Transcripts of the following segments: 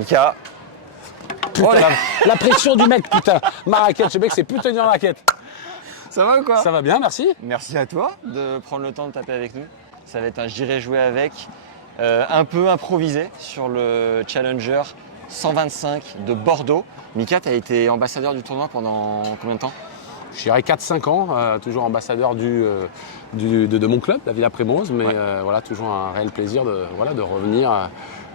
Mika. Putain, la pression du mec, putain. Ma raquette, ce mec, c'est plus tenir la raquette. Ça va ou quoi? Ça va bien, merci. Merci à toi de prendre le temps de taper avec nous. Ça va être un j'irai jouer avec, un peu improvisé sur le Challenger 125 de Bordeaux. Mika, tu as été ambassadeur du tournoi pendant combien de temps? Je dirais 4-5 ans, toujours ambassadeur de mon club, la Villa Prémoz, mais voilà, toujours un réel plaisir de revenir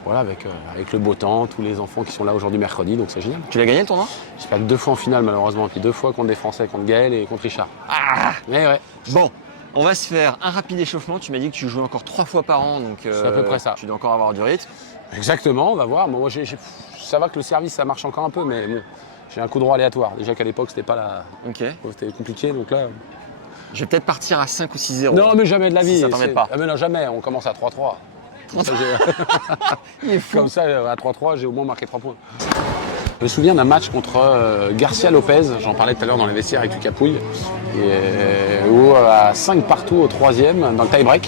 voilà, avec le beau temps, tous les enfants qui sont là aujourd'hui mercredi, donc c'est génial. Tu l'as gagné le tournoi? J'ai perdu 2 fois en finale malheureusement, puis 2 fois contre des Français, contre Gaël et contre Richard. Ah Ouais. Bon, on va se faire un rapide échauffement. Tu m'as dit que tu jouais encore 3 fois par an, donc c'est à peu près ça. Tu dois encore avoir du rythme. Exactement, on va voir. Moi, ça va que le service, ça marche encore un peu, mais bon, j'ai un coup droit aléatoire. Déjà qu'à l'époque, c'était pas la... Ok. C'était compliqué, donc là... Je vais peut-être partir à 5 ou 6-0. Non, mais jamais de la vie. Si ça t'embête pas. Ah, mais non, jamais. On commence à 3-3. Il est fou. Comme ça, à 3-3, j'ai au moins marqué 3 points. Je me souviens d'un match contre Garcia Lopez, j'en parlais tout à l'heure dans les vestiaires avec Lucas Pouille, où à 5 partout au 3e, dans le tie-break,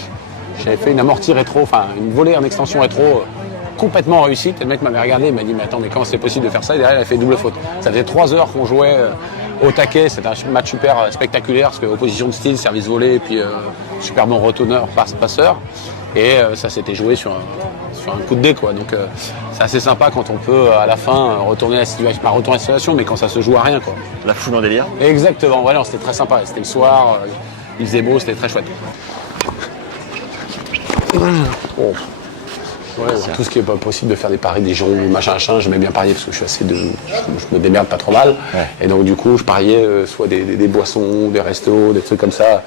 j'avais fait une amortie rétro, enfin une volée en extension rétro complètement réussie. Et le mec m'avait regardé, il m'a dit mais attends, mais comment c'est possible de faire ça? Et derrière, il a fait double faute. Ça faisait 3 heures qu'on jouait au taquet, c'était un match super spectaculaire, parce que opposition de style, service volé, et puis super bon retourneur, passeur. Et ça s'était joué sur un coup de dé, quoi. Donc c'est assez sympa quand on peut à la fin retourner la situation, pas retourner la situation, mais quand ça se joue à rien, quoi. La foule en délire. Exactement, voilà, c'était très sympa. C'était le soir, il faisait beau, c'était très chouette. Bon. Ouais, tout ce qui est pas possible de faire des paris, des jours, machin, j'aimais bien parier parce que je me démerde pas trop mal. Ouais. Et donc du coup, je pariais soit des boissons, des restos, des trucs comme ça.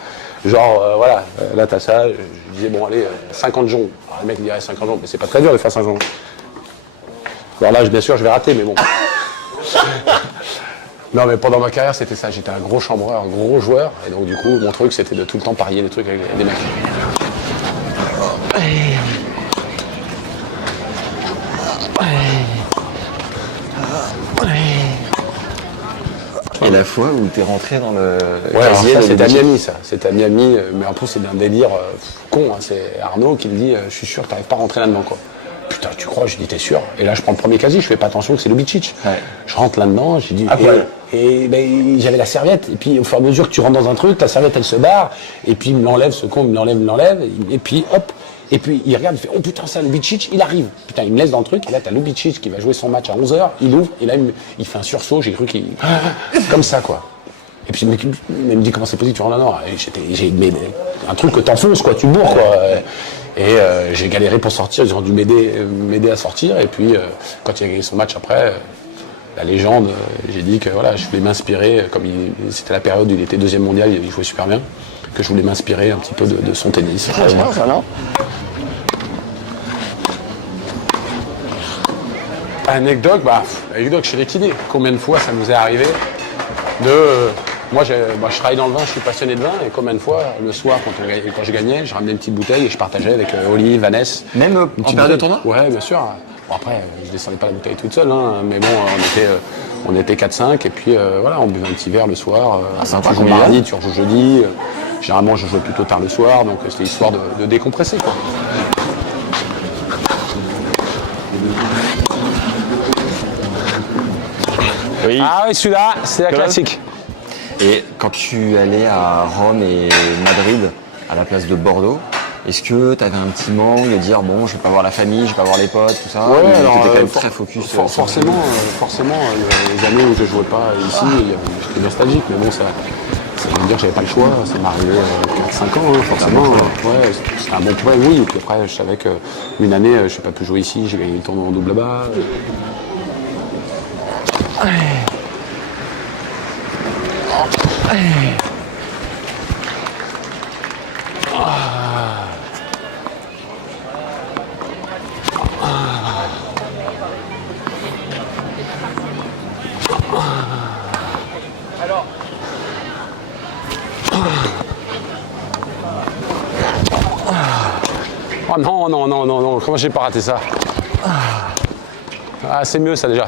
Genre, voilà, là t'as ça, je disais bon allez, 50 jours. Alors, le mec me dirait 50 jours, mais c'est pas très dur de faire 50 jours. Alors là, bien sûr, je vais rater, mais bon. Non, mais pendant ma carrière, c'était ça. J'étais un gros chambreur, un gros joueur. Et donc du coup, mon truc, c'était de tout le temps parier des trucs avec des mecs. Et la fois où t'es rentré dans le casier, ça c'était à Miami, ça. C'était à Miami, mais en plus c'est d'un délire con. Hein. C'est Arnaud qui me dit je suis sûr que t'arrives pas à rentrer là-dedans, quoi. Putain, tu crois? Je dis t'es sûr? Et là je prends le premier casier, je fais pas attention que c'est Lubicic. Ouais. Je rentre là-dedans, j'ai dit et ben, j'avais la serviette, et puis au fur et à mesure que tu rentres dans un truc, ta serviette elle se barre, et puis il me l'enlève, ce con, il me l'enlève, et puis hop. Et puis il regarde, il fait oh putain, ça, Lubicic, il arrive. Putain, il me laisse dans le truc, et là t'as Lubicic qui va jouer son match à 11h, il ouvre, et là il fait un sursaut, j'ai cru qu'il. Comme ça, quoi. Et puis il me dit comment c'est possible, tu rentres là-dedans. J'ai un truc que t'enfonces, quoi, tu bourres, quoi. Et j'ai galéré pour sortir, ils ont dû m'aider à sortir, et puis quand il a gagné son match après. La légende, j'ai dit que voilà, je voulais m'inspirer, comme c'était la période où il était 2e mondial, il jouait super bien, que je voulais m'inspirer un petit peu de son tennis. C'est bien ça, non? Anecdote chez les kinés. Combien de fois ça nous est arrivé Moi, je travaille dans le vin, je suis passionné de vin, et combien de fois, le soir, quand je gagnais, je ramenais une petite bouteille et je partageais avec Oli, Vanessa. Même en période de tournoi? Ouais, bien sûr. Bon, après, je descendais pas la bouteille toute seule, hein, mais bon, on était 4-5, et puis voilà, on buvait un petit verre le soir. Tu joues mardi, tu rejoues jeudi. Généralement, je jouais plutôt tard le soir, donc c'était histoire de décompresser, quoi. Oui. Ah oui, celui-là, c'est la classique. Et quand tu allais à Rome et Madrid, à la place de Bordeaux, est-ce que tu avais un petit manque de dire bon, je vais pas voir la famille, je vais pas voir les potes, tout ça? Ouais, alors t'étais quand même très focus. Forcément, les années où je jouais pas ici, j'étais nostalgique, mais bon, ça veut dire que j'avais pas le choix. Ça m'est arrivé 4-5 ans, hein, forcément. Ouais, c'était un bon point, oui. Et puis après, je savais qu'une année, je n'ai pas pu jouer ici, j'ai gagné le tournoi en double là-bas. Oh non, comment j'ai pas raté ça? Ah, c'est mieux ça déjà.